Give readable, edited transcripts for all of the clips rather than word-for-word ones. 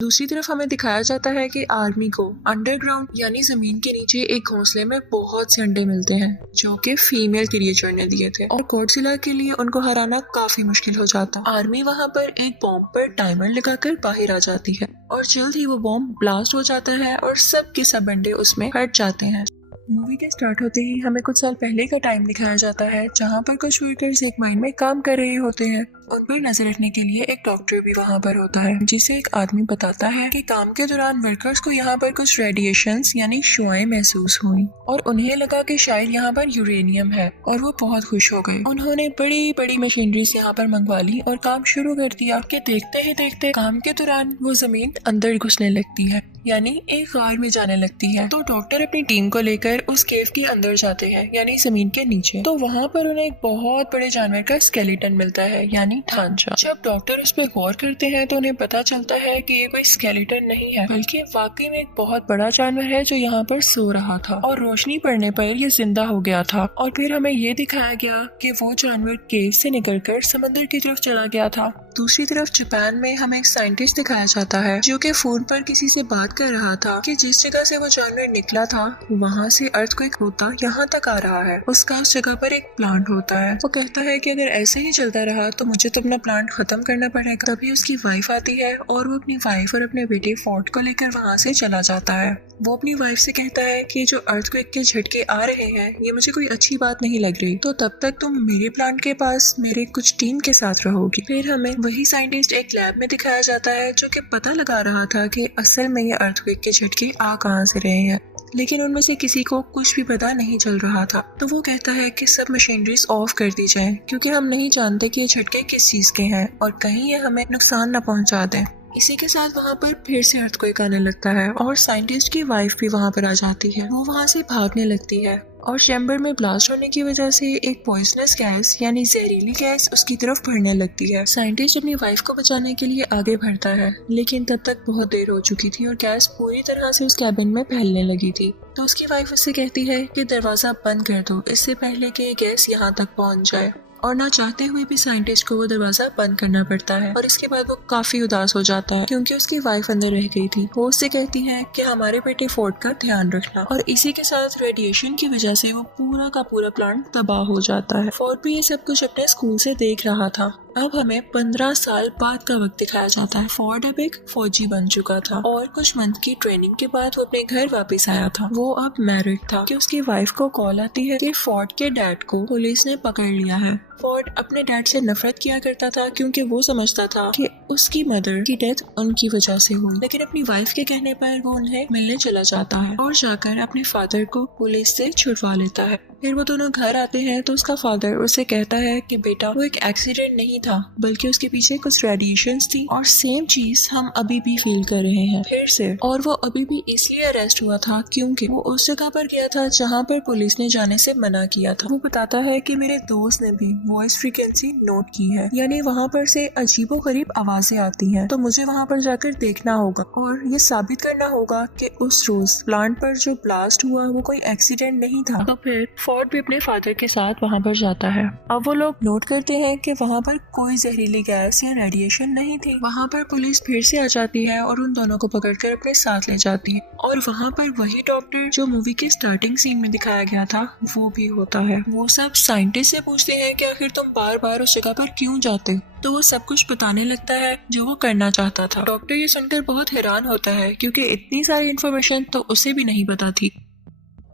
दूसरी तरफ हमें दिखाया जाता है कि आर्मी को अंडरग्राउंड यानी जमीन के नीचे एक घोंसले में बहुत से अंडे मिलते हैं जो कि फीमेल क्रिएचर ने दिए थे और गॉडजिला के लिए उनको हराना काफी मुश्किल हो जाता। आर्मी वहां पर एक बॉम्ब पर टाइमर लगाकर बाहर आ जाती है और जल्द ही वो बॉम्ब ब्लास्ट हो जाता है और सब के सब अंडे उसमें हट जाते हैं। मूवी के स्टार्ट होते ही हमें कुछ साल पहले का टाइम दिखाया जाता है जहाँ पर कुछ वर्कर्स एक माइन में काम कर रहे होते हैं। उन पर नजर रखने के लिए एक डॉक्टर भी वहाँ पर होता है जिसे एक आदमी बताता है कि काम के दौरान वर्कर्स को यहाँ पर कुछ रेडिएशंस यानी शुआएं महसूस हुई और उन्हें लगा कि शायद यहाँ पर यूरेनियम है और वो बहुत खुश हो गए। उन्होंने बड़ी बड़ी मशीनरीज यहाँ पर मंगवा ली और काम शुरू कर दिया कि देखते ही देखते काम के दौरान वो जमीन अंदर घुसने लगती है यानी एक गार में जाने लगती है। तो डॉक्टर अपनी टीम को लेकर उस केव के अंदर जाते हैं यानी जमीन के नीचे। तो वहाँ पर उन्हें एक बहुत बड़े जानवर का स्केलेटन मिलता है यानी ढांचा। जब डॉक्टर उस पर गौर करते हैं तो उन्हें पता चलता है कि ये कोई स्केलेटन नहीं है बल्कि वाकई में एक बहुत बड़ा जानवर है जो यहाँ पर सो रहा था और रोशनी पड़ने पर ये जिंदा हो गया था। और फिर हमें ये दिखाया गया कि वो जानवर केव से निकलकर समंदर की तरफ चला गया था। दूसरी तरफ जापान में हमें एक साइंटिस्ट दिखाया जाता है जो कि फोन पर किसी से बात कर रहा था कि जिस जगह से वो जानवर निकला था वहाँ से अर्थक्वेक होता यहाँ तक आ रहा है। उस खास जगह पर एक प्लांट होता है। वो कहता है कि अगर ऐसे ही चलता रहा तो मुझे तो अपना प्लांट खत्म करना पड़ेगा। तभी उसकी वाइफ आती है और वो अपनी वाइफ और अपने बेटे फोर्ड को लेकर वहाँ से चला जाता है। वो अपनी वाइफ से कहता है कि जो अर्थक्वेक के झटके आ रहे हैं ये मुझे कोई अच्छी बात नहीं लग रही, तो तब तक तुम मेरे प्लांट के पास मेरे कुछ टीम के साथ रहोगी। फिर हमें वही साइंटिस्ट एक लैब में दिखाया जाता है जो कि पता लगा रहा था कि असल में ये अर्थक्वेक के झटके आ कहाँ से रहे हैं, लेकिन उनमें से किसी को कुछ भी पता नहीं चल रहा था। तो वो कहता है कि सब मशीनरीज ऑफ कर दी जाएं क्योंकि हम नहीं जानते कि ये झटके किस चीज के हैं और कहीं ये हमें नुकसान न पहुंचा दें। इसी के साथ वहाँ पर फिर से अर्थक्वेक आने लगता है और साइंटिस्ट की वाइफ भी वहाँ पर आ जाती है। वो वहाँ से भागने लगती है और चैम्बर में ब्लास्ट होने की वजह से एक पॉइजनस गैस यानी जहरीली गैस उसकी तरफ बढ़ने लगती है। साइंटिस्ट अपनी वाइफ को बचाने के लिए आगे बढ़ता है लेकिन तब तक बहुत देर हो चुकी थी और गैस पूरी तरह से उस कैबिन में फैलने लगी थी। तो उसकी वाइफ उससे कहती है कि दरवाजा बंद कर दो इससे पहले कि गैस यहाँ तक पहुँच जाए। और ना चाहते हुए भी साइंटिस्ट को वो दरवाजा बंद करना पड़ता है और इसके बाद वो काफी उदास हो जाता है क्योंकि उसकी वाइफ अंदर रह गई थी। वो उससे कहती है कि हमारे बेटे फोर्ड का ध्यान रखना और इसी के साथ रेडिएशन की वजह से वो पूरा का पूरा प्लांट तबाह हो जाता है। फोर्ड भी ये सब कुछ अपने स्कूल से देख रहा था। अब हमें 15 साल बाद का वक्त दिखाया जाता है। फोर्ड अब एक फौजी बन चुका था और कुछ मंथ की ट्रेनिंग के बाद वो अपने घर वापस आया था। वो अब मैरिड था कि उसकी वाइफ को कॉल आती है कि फोर्ड के डैड को पुलिस ने पकड़ लिया है। फोर्ड अपने डैड से नफरत किया करता था क्योंकि वो समझता था कि उसकी मदर की डेथ उनकी वजह से हुई, लेकिन अपनी वाइफ के कहने पर वो उन्हें मिलने चला जाता है और जाकर अपने फादर को पुलिस से छुड़वा लेता है। फिर वो दोनों घर आते हैं तो उसका फादर उसे कहता है कि बेटा वो एक एक्सीडेंट नहीं था बल्कि उसके पीछे कुछ रेडिएशंस थी और सेम चीज हम अभी भी फील कर रहे हैं फिर से। और वो अभी भी इसलिए अरेस्ट हुआ था क्योंकि वो उस जगह पर गया था जहाँ पर पुलिस ने जाने से मना किया था। वो बताता है कि मेरे दोस्त ने भी वॉइस फ्रीक्वेंसी नोट की है यानी वहाँ पर से अजीबोगरीब आवाजें आती हैं, तो मुझे वहाँ पर जाकर देखना होगा और ये साबित करना होगा कि उस रोज प्लांट पर जो ब्लास्ट हुआ वो कोई एक्सीडेंट नहीं था। तो फिर फोर्ड भी अपने फादर के साथ वहाँ पर जाता है। अब वो लोग नोट करते हैं कि वहाँ पर कोई जहरीली गैस या रेडिएशन नहीं थी। वहाँ पर पुलिस फिर से आ जाती है और उन दोनों को पकड़कर अपने साथ ले जाती है और वहाँ पर वही डॉक्टर जो मूवी के स्टार्टिंग सीन में दिखाया गया था वो भी होता है। वो सब साइंटिस्ट से पूछते हैं कि आखिर तुम बार बार उस जगह पर क्यों जाते हो, तो वो सब कुछ बताने लगता है जो वो करना चाहता था। डॉक्टर ये सुनकर बहुत हैरान होता है क्योंकि इतनी सारी इन्फॉर्मेशन तो उसे भी नहीं पता थी।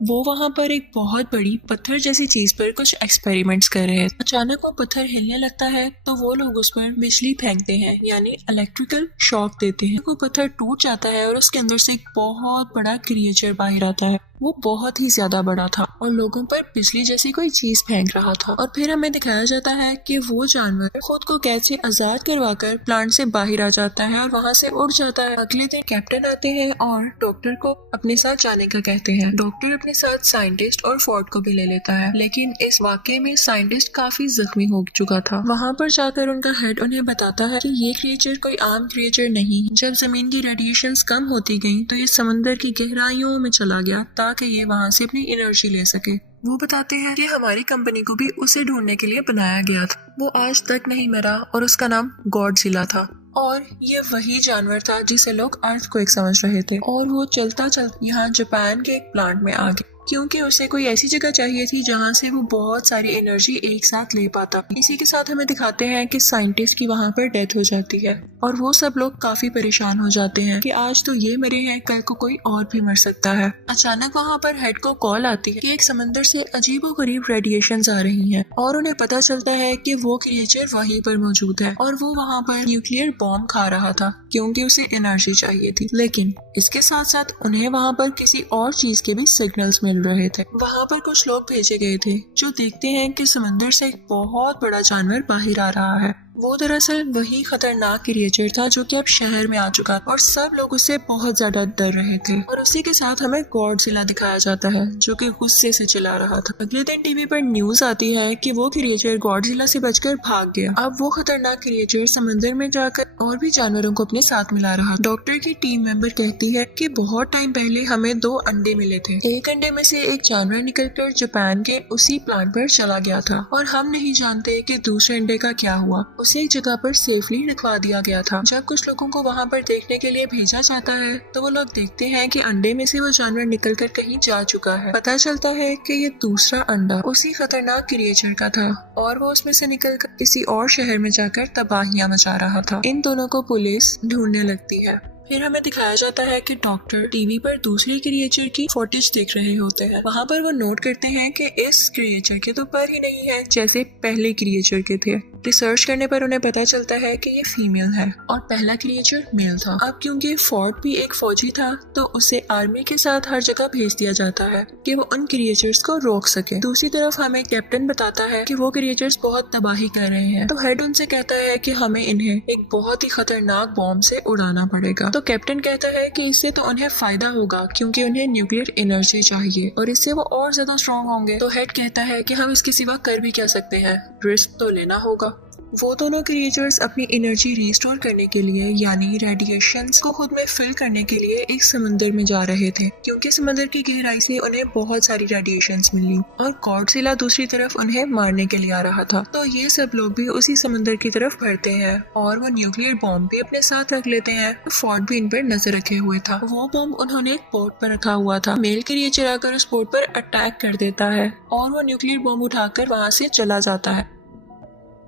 वो वहाँ पर एक बहुत बड़ी पत्थर जैसी चीज पर कुछ एक्सपेरिमेंट्स कर रहे हैं। अचानक वो पत्थर हिलने लगता है तो वो लोग उस पर बिजली फेंकते हैं यानी इलेक्ट्रिकल शॉक देते हैं। वो पत्थर टूट जाता है और उसके अंदर से एक बहुत बड़ा क्रिएचर बाहर आता है। वो बहुत ही ज्यादा बड़ा था और लोगों पर बिजली जैसी कोई चीज फेंक रहा था। और फिर हमें दिखाया जाता है कि वो जानवर खुद को कैद से आजाद करवाकर प्लांट से बाहर आ जाता है और वहाँ से उड़ जाता है। अगले दिन कैप्टन आते हैं और डॉक्टर को अपने साथ जाने का कहते हैं। डॉक्टर अपने साथ साइंटिस्ट और फोर्ड को भी ले लेता है, लेकिन इस वाकये में साइंटिस्ट काफी जख्मी हो चुका था। वहाँ पर जाकर उनका हेड उन्हें बताता है कि ये क्रिएचर कोई आम क्रिएचर नहीं। जब जमीन की रेडिएशंस कम होती गई तो ये समंदर की गहराइयों में चला गया ताकि ये वहाँ से अपनी एनर्जी ले सके। वो बताते हैं कि हमारी कंपनी को भी उसे ढूंढने के लिए बनाया गया था। वो आज तक नहीं मरा और उसका नाम गॉडजिला था। और ये वही जानवर था जिसे लोग अर्थक्वेक समझ रहे थे, और वो चलता चलता यहाँ जापान के एक प्लांट में आ गया, क्योंकि उसे कोई ऐसी जगह चाहिए थी जहाँ से वो बहुत सारी एनर्जी एक साथ ले पाता। इसी के साथ हमें दिखाते हैं कि साइंटिस्ट की वहाँ पर डेथ हो जाती है और वो सब लोग काफी परेशान हो जाते हैं कि आज तो ये मरे हैं, कल को कोई और भी मर सकता है। अचानक वहाँ पर हेड को कॉल आती है कि एक समंदर से अजीबोगरीब रेडिएशंस आ रही हैं और उन्हें पता चलता है कि वो क्रिएचर वहीं पर मौजूद है और वो वहाँ पर न्यूक्लियर बॉम्ब खा रहा था क्योंकि उसे एनर्जी चाहिए थी। लेकिन इसके साथ साथ उन्हें वहाँ पर किसी और चीज के भी सिग्नल्स मिल रहे थे। वहाँ पर कुछ लोग भेजे गए थे जो देखते हैं कि समंदर से एक बहुत बड़ा जानवर बाहर आ रहा है। वो दरअसल वही खतरनाक क्रिएचर था जो कि अब शहर में आ चुका था और सब लोग उससे बहुत ज्यादा डर रहे थे। और उसी के साथ हमें गॉडजिला दिखाया जाता है जो कि गुस्से से चिल्ला रहा था। अगले दिन टीवी पर न्यूज आती है कि वो क्रिएचर गॉडजिला से बचकर भाग गया। अब वो खतरनाक क्रिएचर समंदर में जाकर और भी जानवरों को अपने साथ मिला रहा। डॉक्टर की टीम मेंबर कहती है कि बहुत टाइम पहले हमें 2 अंडे मिले थे। एक अंडे में से एक जानवर निकलकर जापान के उसी प्लांट पर चला गया था और हम नहीं जानते कि दूसरे अंडे का क्या हुआ। उसे एक जगह पर सेफली रखवा दिया गया था। जब कुछ लोगों को वहाँ पर देखने के लिए भेजा जाता है तो वो लोग देखते हैं कि अंडे में से वो जानवर निकलकर कहीं जा चुका है। पता चलता है कि ये दूसरा अंडा उसी खतरनाक क्रिएचर का था और वो उसमें से निकलकर किसी और शहर में जाकर तबाहियां मचा रहा था। इन दोनों को पुलिस ढूंढने लगती है। फिर हमें दिखाया जाता है कि डॉक्टर टीवी पर दूसरे क्रिएचर की फुटेज देख रहे होते हैं। वहाँ पर वो नोट करते हैं कि इस क्रिएचर के तो पर ही नहीं है जैसे पहले क्रिएचर के थे। रिसर्च करने पर उन्हें पता चलता है कि ये फीमेल है और पहला क्रिएचर मेल था। अब क्योंकि फोर्ड भी एक फौजी था तो उसे आर्मी के साथ हर जगह भेज दिया जाता है कि वो उन क्रिएचर्स को रोक सके। दूसरी तरफ हमें कैप्टन बताता है कि वो क्रिएचर्स बहुत तबाही कर रहे हैं, तो हेड उनसे कहता है कि हमें इन्हें एक बहुत ही खतरनाक बॉम्ब से उड़ाना पड़ेगा। तो कैप्टन कहता है कि इससे तो उन्हें फायदा होगा क्योंकि उन्हें न्यूक्लियर एनर्जी चाहिए और इससे वो और ज्यादा स्ट्रॉन्ग होंगे। तो हेड कहता है कि हम इसके सिवा कर भी क्या सकते हैं, रिस्क तो लेना होगा। वो दोनों क्रिएचर्स अपनी एनर्जी रिस्टोर करने के लिए यानी रेडिएशंस को खुद में फिल करने के लिए एक समंदर में जा रहे थे क्योंकि समंदर की गहराई से उन्हें बहुत सारी रेडिएशंस मिली और गॉडजिला दूसरी तरफ उन्हें मारने के लिए आ रहा था। तो ये सब लोग भी उसी समंदर की तरफ बढ़ते हैं और वो न्यूक्लियर बॉम्ब भी अपने साथ रख लेते हैं। फोर्ड भी इन पर नजर रखे हुए था। वो बॉम्ब उन्होंने एक बोट पर रखा हुआ था। मेल क्रिएचर आकर उस बोट पर अटैक कर देता है और वो न्यूक्लियर बॉम्ब उठाकर वहाँ से चला जाता है।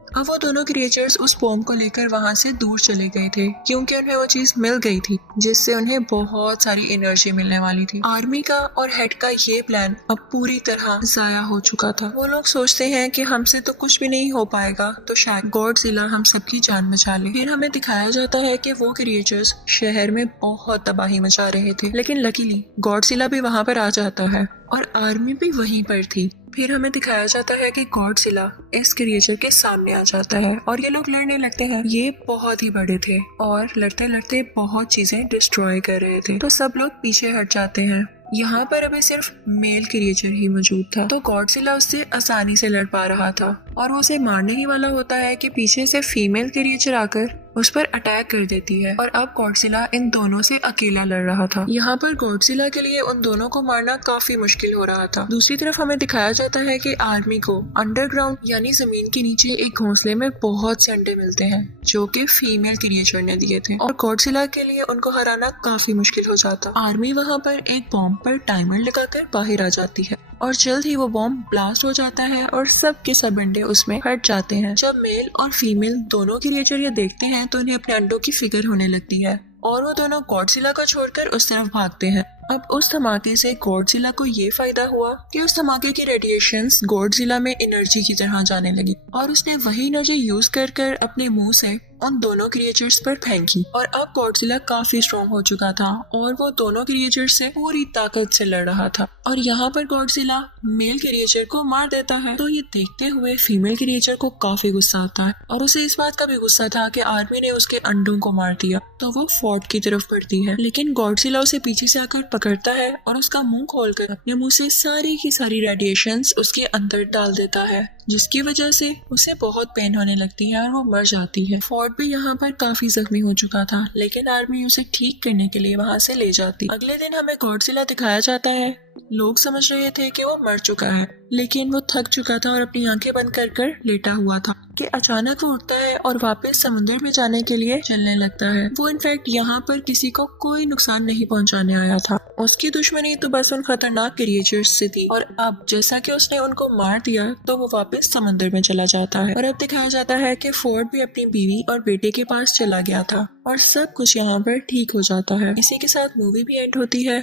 अब वो दोनों क्रिएचर्स उस बॉम्ब को लेकर वहाँ से दूर चले गए थे क्योंकि उन्हें वो चीज मिल गई थी जिससे उन्हें बहुत सारी एनर्जी मिलने वाली थी। आर्मी का और हेड का ये प्लान अब पूरी तरह जाया हो चुका था। वो लोग सोचते हैं कि हमसे तो कुछ भी नहीं हो पाएगा तो शायद गॉडजिला हम सबकी जान बचा ले। फिर हमें दिखाया जाता है कि वो क्रिएचर्स शहर में बहुत तबाही मचा रहे थे, लेकिन लकीली गॉडजिला भी वहाँ पर आ जाता है और आर्मी भी वहीं पर थी। फिर हमें दिखाया जाता है कि गॉडजिला इस क्रिएचर के सामने आ जाता है और ये लोग लड़ने लगते हैं। ये बहुत ही बड़े थे और लड़ते लड़ते बहुत चीजें डिस्ट्रॉय कर रहे थे, तो सब लोग पीछे हट जाते हैं। यहाँ पर अभी सिर्फ मेल क्रिएचर ही मौजूद था, तो गॉडजिला उससे आसानी से लड़ पा रहा था और वो उसे मारने ही वाला होता है कि पीछे से फीमेल क्रिएचर आकर उस पर अटैक कर देती है और अब गॉडजिला इन दोनों से अकेला लड़ रहा था। यहाँ पर गॉडजिला के लिए उन दोनों को मारना काफी मुश्किल हो रहा था। दूसरी तरफ हमें दिखाया जाता है कि आर्मी को अंडरग्राउंड यानी जमीन के नीचे एक घोंसले में बहुत से अंडे मिलते हैं जो कि फीमेल क्रिएचर ने दिए थे और गॉडजिला के लिए उनको हराना काफी मुश्किल हो जाता। आर्मी वहाँ पर एक बॉम्ब पर टाइमर लगाकर बाहर आ जाती है और जल्द ही वो बॉम्ब ब्लास्ट हो जाता है और सब के सब अंडे उसमें हट जाते हैं। जब मेल और फीमेल दोनों क्रिएचर ये देखते हैं तो उन्हें अपने अंडों की फिक्र होने लगती है और वो दोनों गॉडजिला को छोड़कर उस तरफ भागते हैं। अब उस धमाके से गॉडजिला को ये फायदा हुआ कि उस धमाके की रेडिएशंस गॉडजिला में एनर्जी की तरह जाने लगी और उसने वही एनर्जी यूज कर अपने मुंह से उन दोनों क्रिएचर्स पर फेंकी और अब गॉडजिला काफी स्ट्रॉन्ग हो चुका था और वो दोनों क्रिएचर्स से पूरी ताकत से लड़ रहा था और यहाँ पर गॉडजिला मेल क्रिएचर को मार देता है। तो ये देखते हुए फीमेल क्रिएचर को काफी गुस्सा आता है और उसे इस बात का भी गुस्सा था कि आर्मी ने उसके अंडों को मार दिया, तो वो फोर्ट की तरफ बढ़ती है। लेकिन गॉडजिला उसे पीछे से आकर पकड़ता है और उसका मुंह खोलकर अपने मुंह से सारी की सारी रेडिएशंस उसके अंदर डाल देता है, जिसकी वजह से उसे बहुत पेन होने लगती है और वो मर जाती है। फोर्ड भी यहाँ पर काफी जख्मी हो चुका था, लेकिन आर्मी उसे ठीक करने के लिए वहाँ से ले जाती। अगले दिन हमें गॉडजिला दिखाया जाता है लोग समझ रहे थे कि वो मर चुका है, लेकिन वो थक चुका था और अपनी आंखें बंद कर कर लेटा हुआ था कि अचानक वो उठता है और वापस समुद्र में जाने के लिए चलने लगता है। वो इनफैक्ट यहाँ पर किसी को कोई नुकसान नहीं पहुंचाने आया था। उसकी दुश्मनी तो बस उन खतरनाक क्रिएचर्स से थी और अब जैसा कि उसने उनको मार दिया तो वो वापस समुद्र में चला जाता है। और अब दिखाया जाता है कि फोर्ड भी अपनी बीवी और बेटे के पास चला गया था और सब कुछ यहाँ पर ठीक हो जाता है। इसी के साथ मूवी भी एंड होती है।